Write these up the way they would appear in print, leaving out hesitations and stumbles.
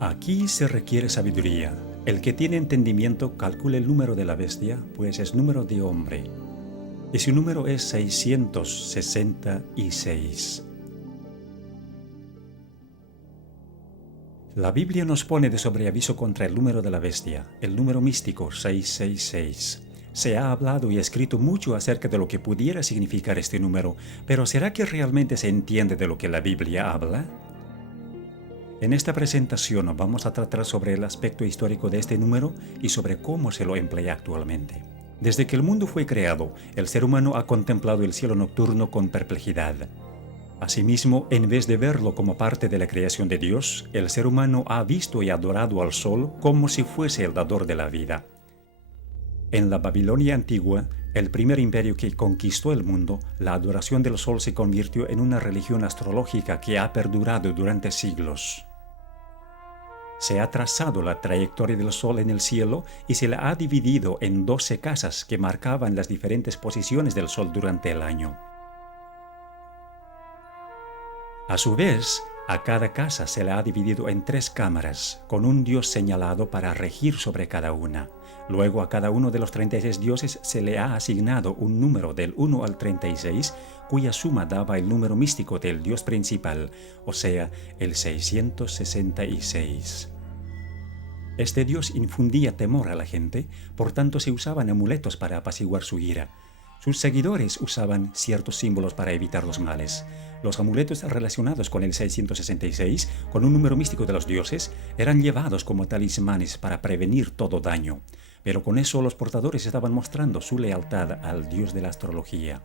Aquí se requiere sabiduría. El que tiene entendimiento calcule el número de la bestia, pues es número de hombre. Y su número es 666. La Biblia nos pone de sobreaviso contra el número de la bestia, el número místico 666. Se ha hablado y escrito mucho acerca de lo que pudiera significar este número, pero ¿será que realmente se entiende de lo que la Biblia habla? En esta presentación vamos a tratar sobre el aspecto histórico de este número y sobre cómo se lo emplea actualmente. Desde que el mundo fue creado, el ser humano ha contemplado el cielo nocturno con perplejidad. Asimismo, en vez de verlo como parte de la creación de Dios, el ser humano ha visto y adorado al sol como si fuese el dador de la vida. En la Babilonia antigua, el primer imperio que conquistó el mundo, la adoración del sol se convirtió en una religión astrológica que ha perdurado durante siglos. Se ha trazado la trayectoria del Sol en el cielo y se la ha dividido en 12 casas que marcaban las diferentes posiciones del Sol durante el año. A su vez, a cada casa se la ha dividido en 3 cámaras, con un dios señalado para regir sobre cada una. Luego a cada uno de los 36 dioses se le ha asignado un número del 1 al 36, cuya suma daba el número místico del dios principal, o sea, el 666. Este dios infundía temor a la gente, por tanto se usaban amuletos para apaciguar su ira. Sus seguidores usaban ciertos símbolos para evitar los males. Los amuletos relacionados con el 666, con un número místico de los dioses, eran llevados como talismanes para prevenir todo daño, pero con eso los portadores estaban mostrando su lealtad al dios de la astrología.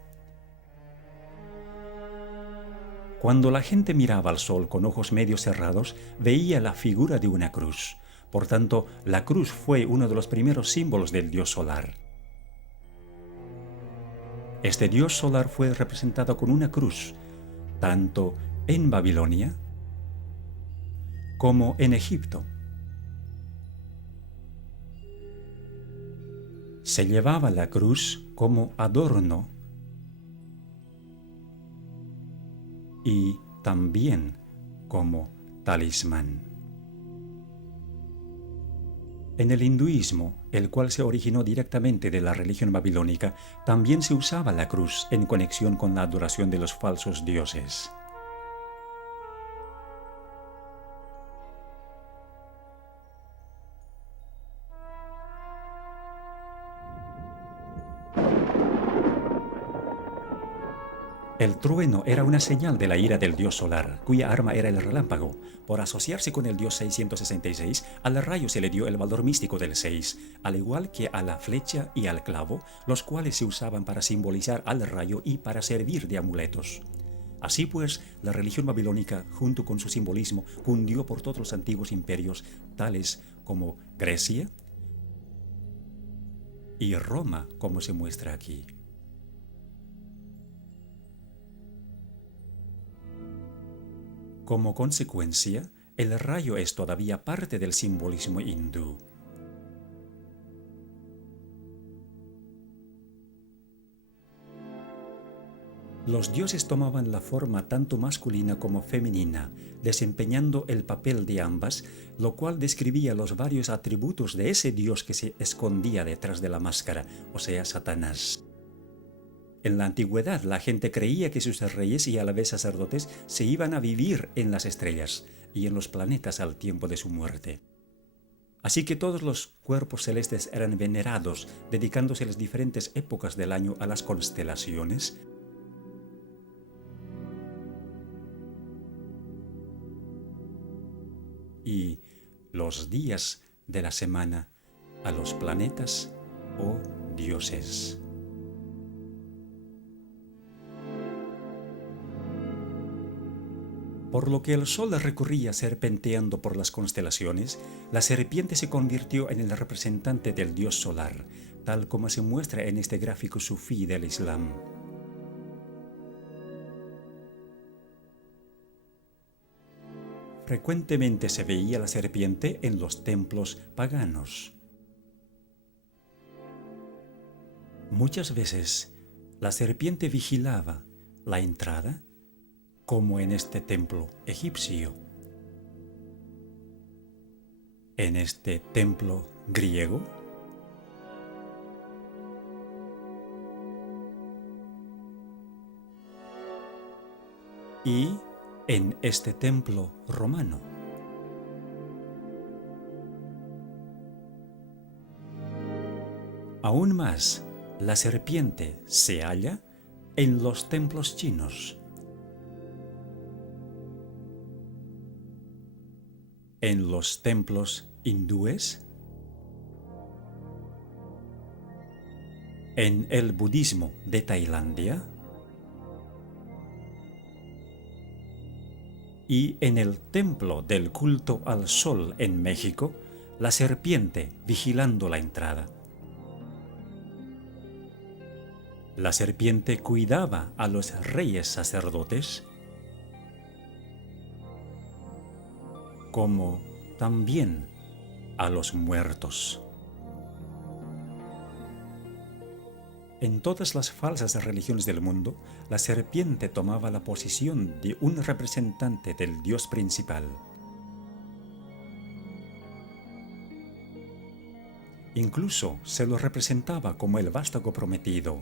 Cuando la gente miraba al sol con ojos medio cerrados, veía la figura de una cruz. Por tanto, la cruz fue uno de los primeros símbolos del dios solar. Este dios solar fue representado con una cruz, tanto en Babilonia como en Egipto. Se llevaba la cruz como adorno y también como talismán. En el hinduismo, el cual se originó directamente de la religión babilónica, también se usaba la cruz en conexión con la adoración de los falsos dioses. El trueno era una señal de la ira del dios solar, cuya arma era el relámpago. Por asociarse con el dios 666, al rayo se le dio el valor místico del 6, al igual que a la flecha y al clavo, los cuales se usaban para simbolizar al rayo y para servir de amuletos. Así pues, la religión babilónica, junto con su simbolismo, cundió por todos los antiguos imperios, tales como Grecia y Roma, como se muestra aquí. Como consecuencia, el rayo es todavía parte del simbolismo hindú. Los dioses tomaban la forma tanto masculina como femenina, desempeñando el papel de ambas, lo cual describía los varios atributos de ese dios que se escondía detrás de la máscara, o sea, Satanás. En la antigüedad, la gente creía que sus reyes y a la vez sacerdotes se iban a vivir en las estrellas y en los planetas al tiempo de su muerte. Así que todos los cuerpos celestes eran venerados, dedicándose las diferentes épocas del año a las constelaciones, y los días de la semana a los planetas o dioses. Por lo que el sol recorría serpenteando por las constelaciones, la serpiente se convirtió en el representante del dios solar, tal como se muestra en este gráfico sufí del Islam. Frecuentemente se veía la serpiente en los templos paganos. Muchas veces la serpiente vigilaba la entrada, como en este templo egipcio. en este templo griego? Y en este templo romano. Aún más, la serpiente se halla en los templos chinos, en los templos hindúes, en el budismo de Tailandia y en el templo del culto al sol en México, la serpiente vigilando la entrada. La serpiente cuidaba a los reyes sacerdotes, como también a los muertos. En todas las falsas religiones del mundo, la serpiente tomaba la posición de un representante del dios principal. Incluso se lo representaba como el vástago prometido,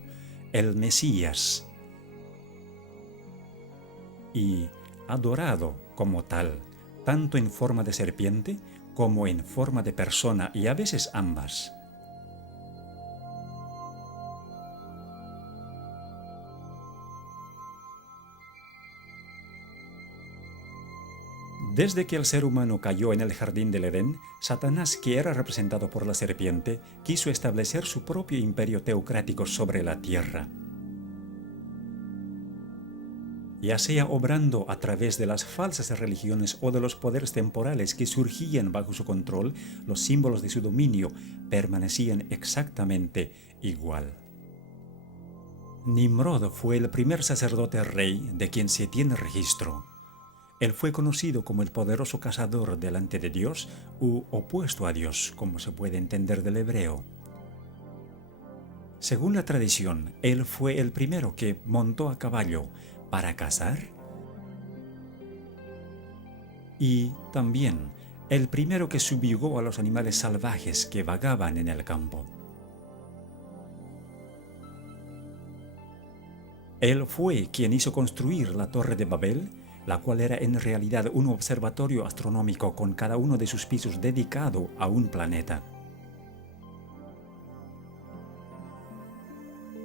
el Mesías, y adorado como tal, tanto en forma de serpiente como en forma de persona, y a veces ambas. Desde que el ser humano cayó en el jardín del Edén, Satanás, que era representado por la serpiente, quiso establecer su propio imperio teocrático sobre la tierra. Ya sea obrando a través de las falsas religiones o de los poderes temporales que surgían bajo su control, los símbolos de su dominio permanecían exactamente igual. Nimrod fue el primer sacerdote rey de quien se tiene registro. Él fue conocido como el poderoso cazador delante de Dios u opuesto a Dios, como se puede entender del hebreo. Según la tradición, él fue el primero que montó a caballo para cazar y también el primero que subyugó a los animales salvajes que vagaban en el campo. Él fue quien hizo construir la Torre de Babel, la cual era en realidad un observatorio astronómico con cada uno de sus pisos dedicado a un planeta.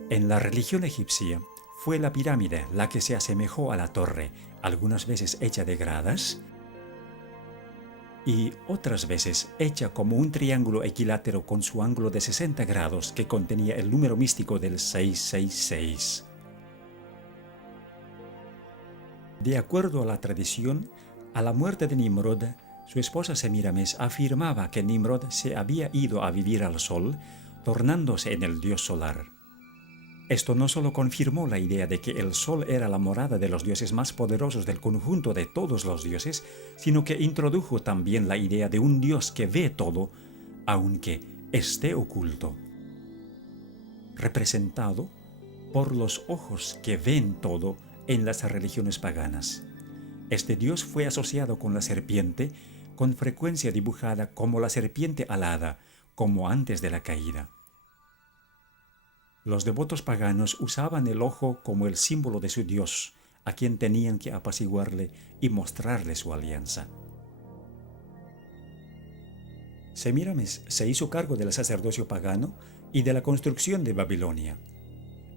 En la religión egipcia, fue la pirámide la que se asemejó a la torre, algunas veces hecha de gradas y otras veces hecha como un triángulo equilátero con su ángulo de 60 grados que contenía el número místico del 666. De acuerdo a la tradición, a la muerte de Nimrod, su esposa Semíramis afirmaba que Nimrod se había ido a vivir al sol, tornándose en el dios solar. Esto no solo confirmó la idea de que el sol era la morada de los dioses más poderosos del conjunto de todos los dioses, sino que introdujo también la idea de un dios que ve todo, aunque esté oculto, representado por los ojos que ven todo en las religiones paganas. Este dios fue asociado con la serpiente, con frecuencia dibujada como la serpiente alada, como antes de la caída. Los devotos paganos usaban el ojo como el símbolo de su dios, a quien tenían que apaciguarle y mostrarle su alianza. Semíramis se hizo cargo del sacerdocio pagano y de la construcción de Babilonia.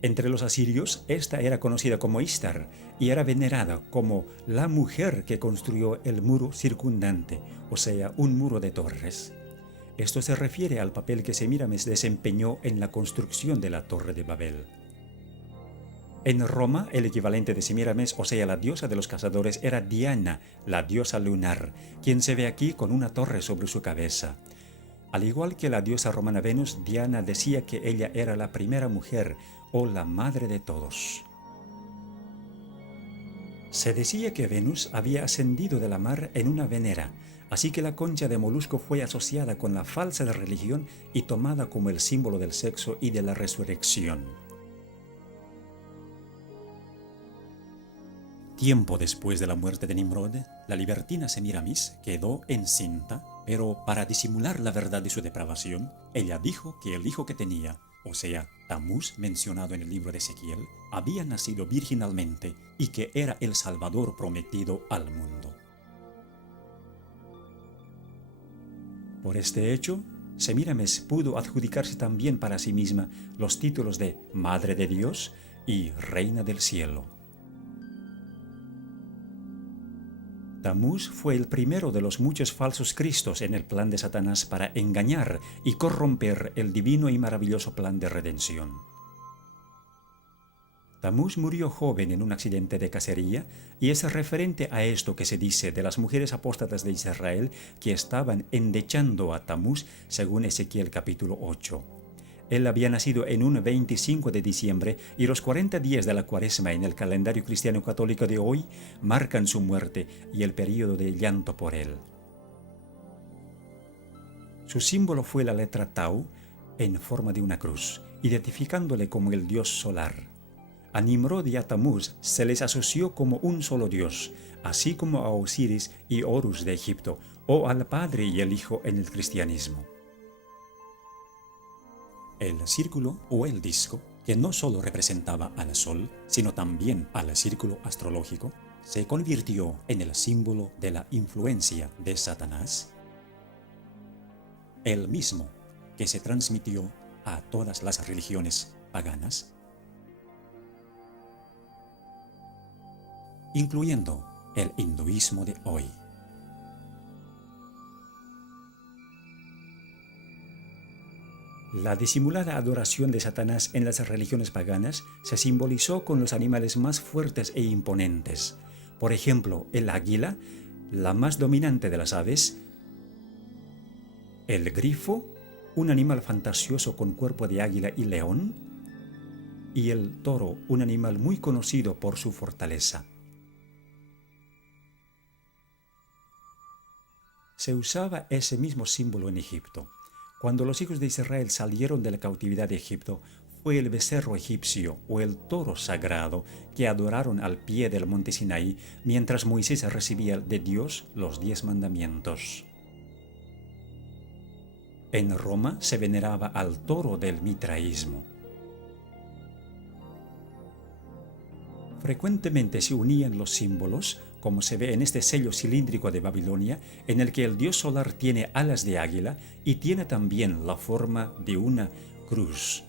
Entre los asirios, esta era conocida como Istar y era venerada como la mujer que construyó el muro circundante, o sea, un muro de torres. Esto se refiere al papel que Semíramis desempeñó en la construcción de la Torre de Babel. En Roma, el equivalente de Semíramis, o sea, la diosa de los cazadores, era Diana, la diosa lunar, quien se ve aquí con una torre sobre su cabeza. Al igual que la diosa romana Venus, Diana decía que ella era la primera mujer o la madre de todos. Se decía que Venus había ascendido de la mar en una venera, así que la concha de molusco fue asociada con la falsa religión y tomada como el símbolo del sexo y de la resurrección. Tiempo después de la muerte de Nimrod, la libertina Semiramis quedó encinta, pero para disimular la verdad de su depravación, ella dijo que el hijo que tenía, o sea, Tamuz, mencionado en el libro de Ezequiel, había nacido virginalmente y que era el Salvador prometido al mundo. Por este hecho, Semiramis pudo adjudicarse también para sí misma los títulos de Madre de Dios y Reina del Cielo. Tamuz fue el primero de los muchos falsos cristos en el plan de Satanás para engañar y corromper el divino y maravilloso plan de redención. Tamuz murió joven en un accidente de cacería y es referente a esto que se dice de las mujeres apóstatas de Israel que estaban endechando a Tamuz según Ezequiel capítulo 8. Él había nacido en un 25 de diciembre y los 40 días de la Cuaresma en el calendario cristiano católico de hoy marcan su muerte y el período de llanto por él. Su símbolo fue la letra Tau en forma de una cruz, identificándole como el dios solar. A Nimrod y a Tamuz se les asoció como un solo dios, así como a Osiris y Horus de Egipto, o al Padre y el Hijo en el cristianismo. El círculo o el disco, que no solo representaba al Sol, sino también al círculo astrológico, se convirtió en el símbolo de la influencia de Satanás, el mismo que se transmitió a todas las religiones paganas, incluyendo el hinduismo de hoy. La disimulada adoración de Satanás en las religiones paganas se simbolizó con los animales más fuertes e imponentes. Por ejemplo, el águila, la más dominante de las aves, el grifo, un animal fantasioso con cuerpo de águila y león, y el toro, un animal muy conocido por su fortaleza. Se usaba ese mismo símbolo en Egipto. Cuando los hijos de Israel salieron de la cautividad de Egipto, fue el becerro egipcio o el toro sagrado que adoraron al pie del monte Sinaí mientras Moisés recibía de Dios los 10 mandamientos. En Roma se veneraba al toro del mitraísmo. Frecuentemente se unían los símbolos, como se ve en este sello cilíndrico de Babilonia, en el que el dios solar tiene alas de águila y tiene también la forma de una cruz.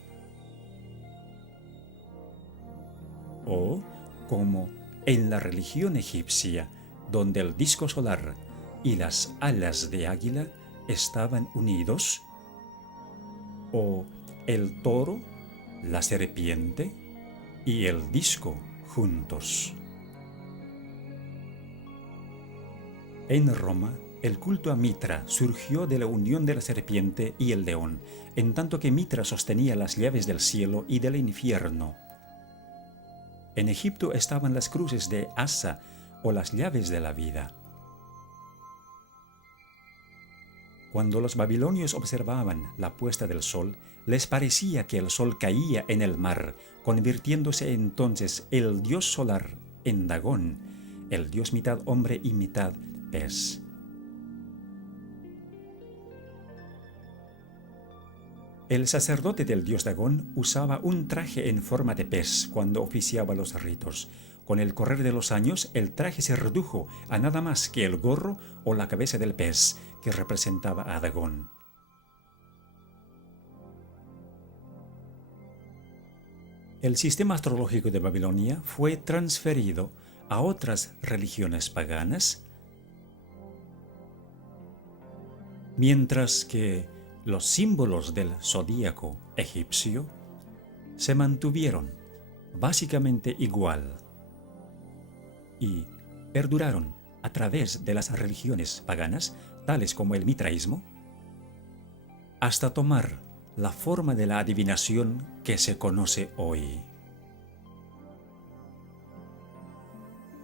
O como en la religión egipcia, donde el disco solar y las alas de águila estaban unidos, o el toro, la serpiente y el disco juntos. En Roma, el culto a Mitra surgió de la unión de la serpiente y el león, en tanto que Mitra sostenía las llaves del cielo y del infierno. En Egipto estaban las cruces de Asa o las llaves de la vida. Cuando los babilonios observaban la puesta del sol, les parecía que el sol caía en el mar, convirtiéndose entonces el dios solar en Dagón, el dios mitad hombre y mitad pez. El sacerdote del dios Dagón usaba un traje en forma de pez cuando oficiaba los ritos. Con el correr de los años, el traje se redujo a nada más que el gorro o la cabeza del pez, que representaba a Dagón. El sistema astrológico de Babilonia fue transferido a otras religiones paganas, mientras que los símbolos del zodíaco egipcio se mantuvieron básicamente igual y perduraron a través de las religiones paganas, tales como el mitraísmo, hasta tomar la forma de la adivinación que se conoce hoy.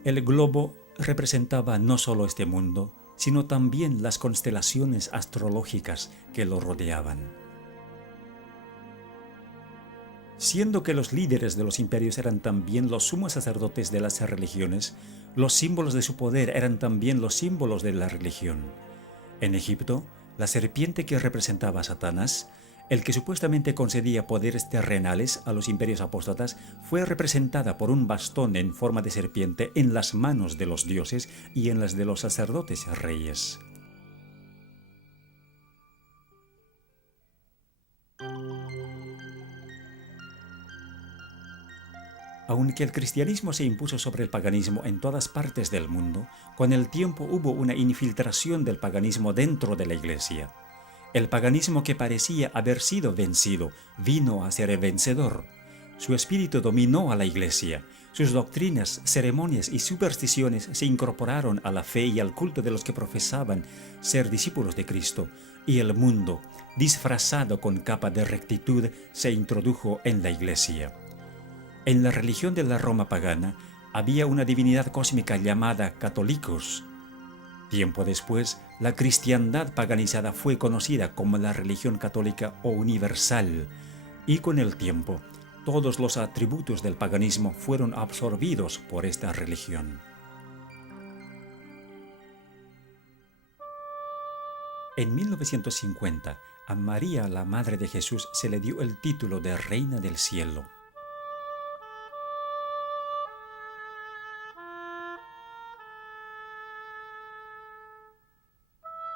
El globo representaba no solo este mundo, sino también las constelaciones astrológicas que lo rodeaban. Siendo que los líderes de los imperios eran también los sumos sacerdotes de las religiones, los símbolos de su poder eran también los símbolos de la religión. En Egipto, la serpiente que representaba a Satanás, el que supuestamente concedía poderes terrenales a los imperios apóstatas, fue representada por un bastón en forma de serpiente en las manos de los dioses y en las de los sacerdotes reyes. Aunque el cristianismo se impuso sobre el paganismo en todas partes del mundo, con el tiempo hubo una infiltración del paganismo dentro de la Iglesia. El paganismo que parecía haber sido vencido vino a ser el vencedor. Su espíritu dominó a la Iglesia. Sus doctrinas, ceremonias y supersticiones se incorporaron a la fe y al culto de los que profesaban ser discípulos de Cristo, y el mundo, disfrazado con capa de rectitud, se introdujo en la Iglesia. En la religión de la Roma pagana había una divinidad cósmica llamada Catholicos. Tiempo después, la cristiandad paganizada fue conocida como la religión católica o universal, y con el tiempo, todos los atributos del paganismo fueron absorbidos por esta religión. En 1950, a María, la Madre de Jesús, se le dio el título de Reina del Cielo.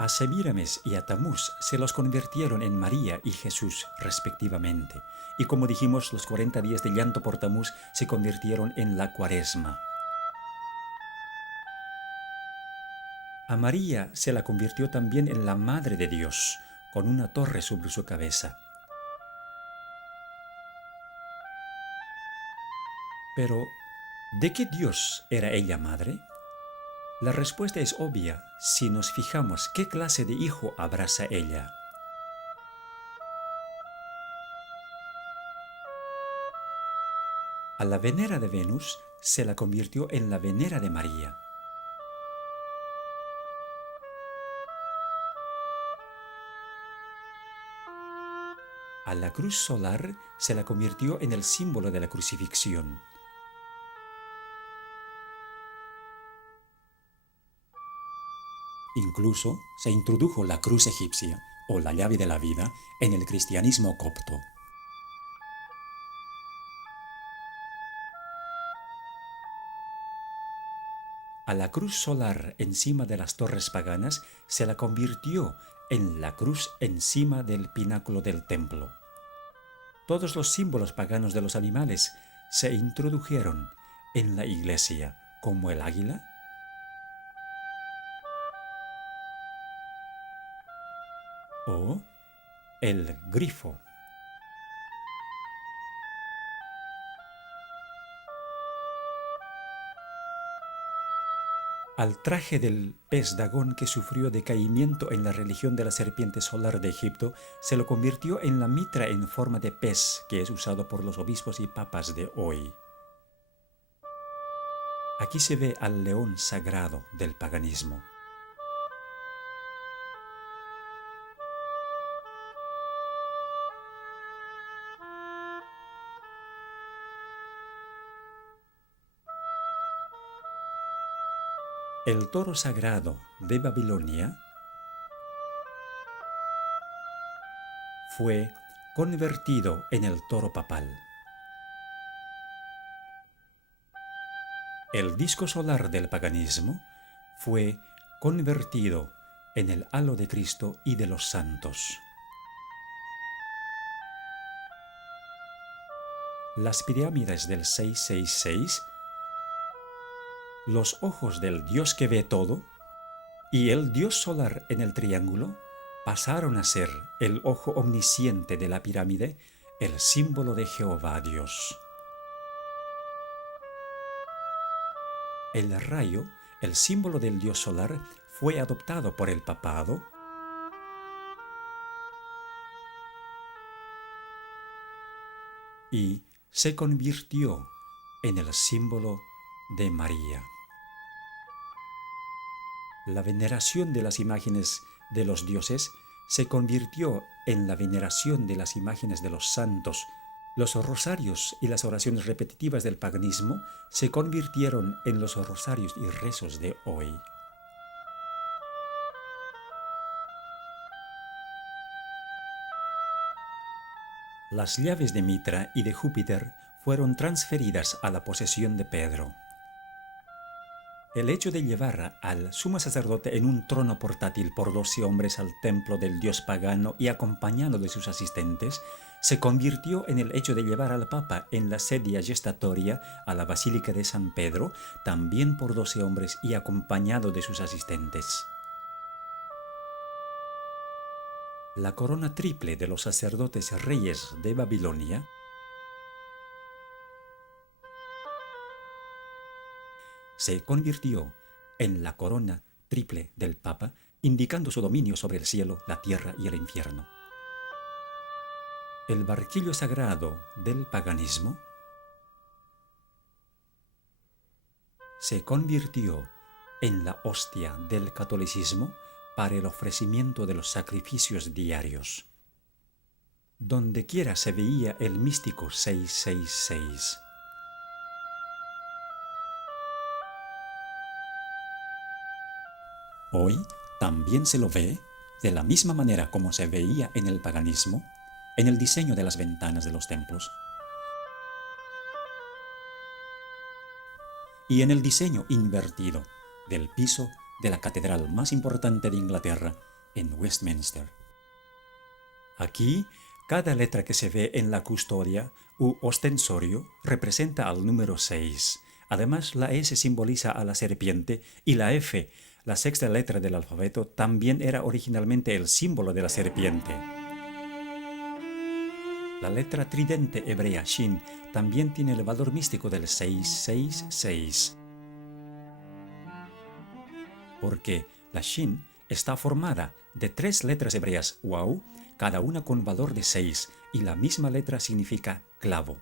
A Semíramis y a Tamuz se los convirtieron en María y Jesús respectivamente, y como dijimos, los 40 días de llanto por Tamuz se convirtieron en la Cuaresma. A María se la convirtió también en la Madre de Dios, con una torre sobre su cabeza. Pero, ¿de qué Dios era ella madre? La respuesta es obvia si nos fijamos qué clase de hijo abraza ella. A la Venera de Venus se la convirtió en la Venera de María. A la cruz solar se la convirtió en el símbolo de la crucifixión. Incluso se introdujo la cruz egipcia, o la llave de la vida, en el cristianismo copto. A la cruz solar encima de las torres paganas se la convirtió en la cruz encima del pináculo del templo. Todos los símbolos paganos de los animales se introdujeron en la iglesia, como el águila, o el grifo. Al traje del pez Dagón que sufrió decaimiento en la religión de la serpiente solar de Egipto, se lo convirtió en la mitra en forma de pez que es usado por los obispos y papas de hoy. Aquí se ve al león sagrado del paganismo. El toro sagrado de Babilonia fue convertido en el toro papal. El disco solar del paganismo fue convertido en el halo de Cristo y de los santos. Las pirámides del 666, los ojos del Dios que ve todo, y el Dios solar en el triángulo pasaron a ser el ojo omnisciente de la pirámide, el símbolo de Jehová Dios. El rayo, el símbolo del Dios solar, fue adoptado por el papado y se convirtió en el símbolo de María. La veneración de las imágenes de los dioses se convirtió en la veneración de las imágenes de los santos, Los rosarios y las oraciones repetitivas del paganismo se convirtieron en los rosarios y rezos de hoy. Las llaves de Mitra y de Júpiter fueron transferidas a la posesión de Pedro. El hecho de llevar al sumo sacerdote en un trono portátil por 12 hombres al templo del dios pagano y acompañado de sus asistentes, se convirtió en el hecho de llevar al Papa en la sedia gestatoria a la Basílica de San Pedro, también por 12 hombres y acompañado de sus asistentes. La corona triple de los sacerdotes reyes de Babilonia se convirtió en la corona triple del Papa, indicando su dominio sobre el cielo, la tierra y el infierno. El barquillo sagrado del paganismo se convirtió en la hostia del catolicismo para el ofrecimiento de los sacrificios diarios. Dondequiera se veía el místico 666. Hoy también se lo ve de la misma manera como se veía en el paganismo, en el diseño de las ventanas de los templos y en el diseño invertido del piso de la catedral más importante de Inglaterra, en Westminster. Aquí, cada letra que se ve en la custodia u ostensorio representa al número 6. Además, la S simboliza a la serpiente y la F, la sexta letra del alfabeto, también era originalmente el símbolo de la serpiente. La letra tridente hebrea Shin también tiene el valor místico del 666, porque la Shin está formada de 3 letras hebreas Wau, cada una con valor de 6, y la misma letra significa clavo.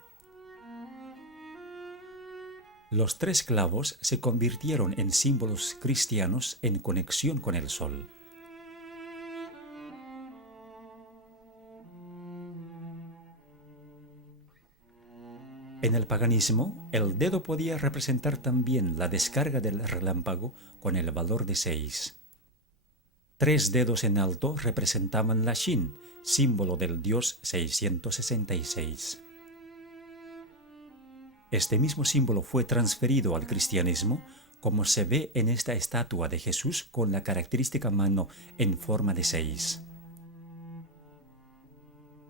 Los 3 clavos se convirtieron en símbolos cristianos en conexión con el sol. En el paganismo, el dedo podía representar también la descarga del relámpago con el valor de 6. 3 dedos en alto representaban la Shin, símbolo del dios 666. Este mismo símbolo fue transferido al cristianismo, como se ve en esta estatua de Jesús con la característica mano en forma de 6.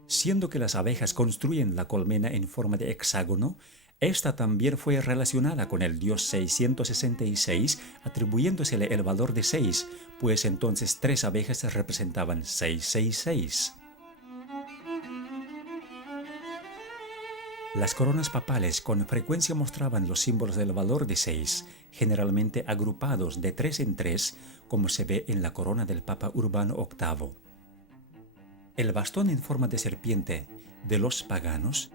Siendo que las abejas construyen la colmena en forma de hexágono, esta también fue relacionada con el dios 666, atribuyéndosele el valor de 6, pues entonces 3 abejas representaban 666. Las coronas papales con frecuencia mostraban los símbolos del valor de 6, generalmente agrupados de 3 en 3, como se ve en la corona del Papa Urbano VIII. El bastón en forma de serpiente de los paganos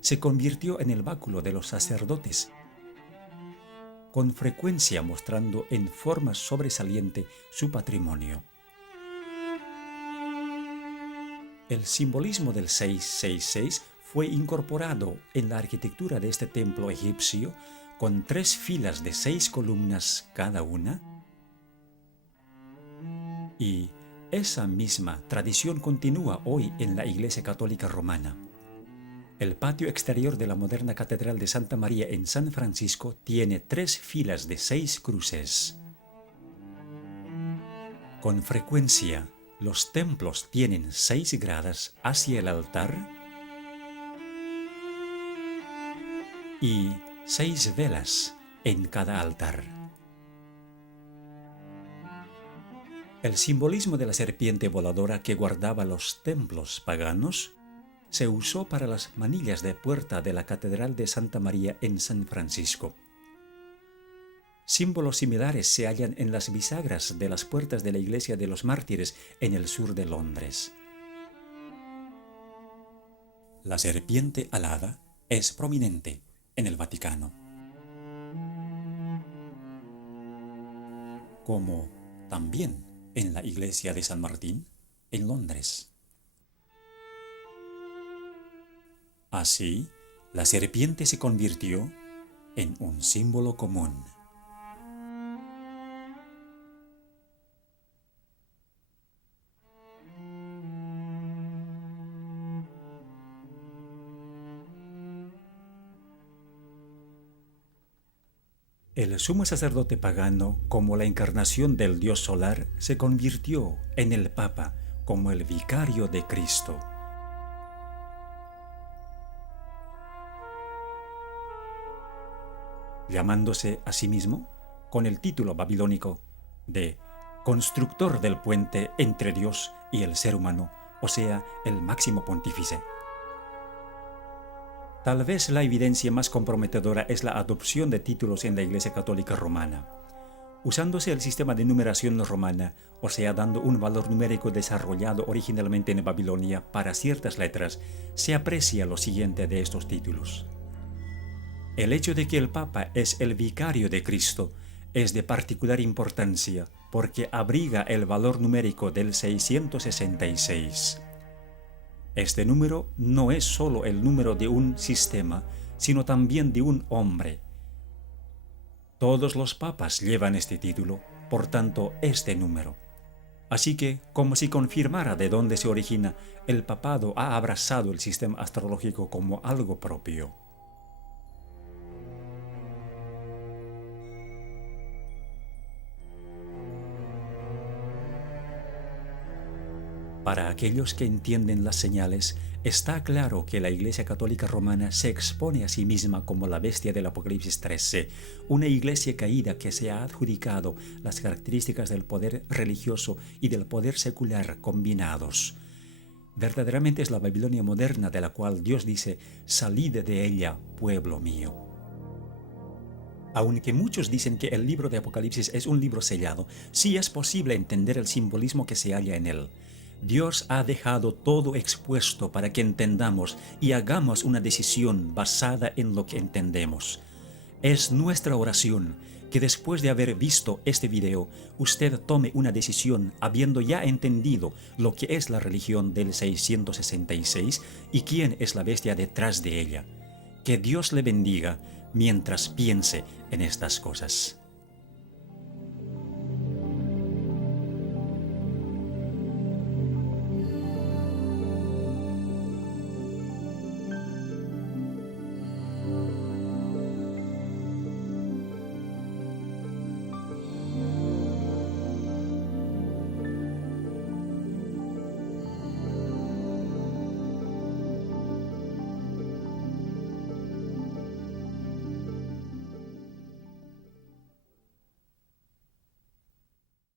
se convirtió en el báculo de los sacerdotes, con frecuencia mostrando en forma sobresaliente su patrimonio. El simbolismo del 666 fue incorporado en la arquitectura de este templo egipcio con 3 filas de 6 columnas cada una, y esa misma tradición continúa hoy en la Iglesia Católica Romana. El patio exterior de la moderna Catedral de Santa María en San Francisco tiene 3 filas de 6 cruces. Con frecuencia, los templos tienen 6 gradas hacia el altar y 6 velas en cada altar. El simbolismo de la serpiente voladora que guardaba los templos paganos se usó para las manillas de puerta de la Catedral de Santa María en San Francisco. Símbolos similares se hallan en las bisagras de las puertas de la Iglesia de los Mártires en el sur de Londres. La serpiente alada es prominente en el Vaticano, como también en la Iglesia de San Martín en Londres. Así, la serpiente se convirtió en un símbolo común. El sumo sacerdote pagano, como la encarnación del Dios solar, se convirtió en el Papa como el vicario de Cristo. Llamándose a sí mismo con el título babilónico de constructor del puente entre Dios y el ser humano, o sea, el máximo pontífice. Tal vez la evidencia más comprometedora es la adopción de títulos en la Iglesia Católica Romana. Usándose el sistema de numeración romana, o sea, dando un valor numérico desarrollado originalmente en Babilonia para ciertas letras, se aprecia lo siguiente de estos títulos. El hecho de que el Papa es el vicario de Cristo es de particular importancia porque abriga el valor numérico del 666. Este número no es solo el número de un sistema, sino también de un hombre. Todos los papas llevan este título, por tanto, este número. Así que, como si confirmara de dónde se origina, el papado ha abrazado el sistema astrológico como algo propio. Para aquellos que entienden las señales, está claro que la Iglesia Católica Romana se expone a sí misma como la bestia del Apocalipsis 13, una iglesia caída que se ha adjudicado las características del poder religioso y del poder secular combinados. Verdaderamente es la Babilonia moderna de la cual Dios dice: «Salid de ella, pueblo mío». Aunque muchos dicen que el libro de Apocalipsis es un libro sellado, sí es posible entender el simbolismo que se halla en él. Dios ha dejado todo expuesto para que entendamos y hagamos una decisión basada en lo que entendemos. Es nuestra oración que después de haber visto este video, usted tome una decisión habiendo ya entendido lo que es la religión del 666 y quién es la bestia detrás de ella. Que Dios le bendiga mientras piense en estas cosas.